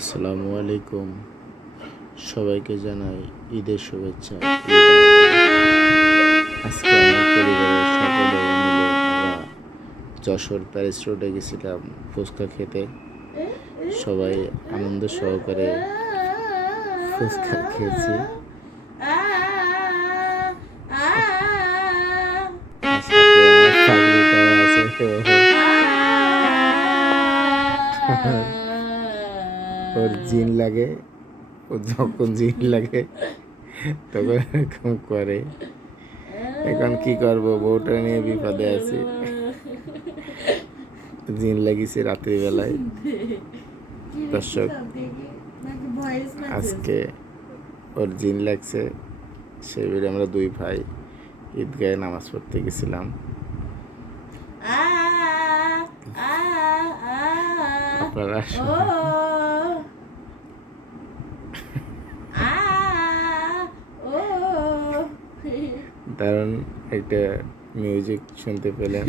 আসসালামু আলাইকুম। সবাইকে জানাই ঈদের শুভেচ্ছা। আজকে আমার পরিবারের সকলে মিলে আমরা যশোর প্যারিস রোডে গেছিলাম ফুচকা খেতে। সবাই আনন্দ সহকারে ফুচকা খেয়েছি। ওর জিন লাগে, ও যখন জিন লাগে তখন এরকম করে। এখন কি করবো, বউটা নিয়ে বিপদে আছি। জিন লাগিয়েছে রাত্রিবেলায়। দর্শক, আজকে ওর জিন লাগছে, সেই বেড়ে আমরা দুই ভাই ঈদগাহে নামাজ পড়তে গেছিলাম। আপনারা দারুণ একটা মিউজিক শুনতে পেলেন।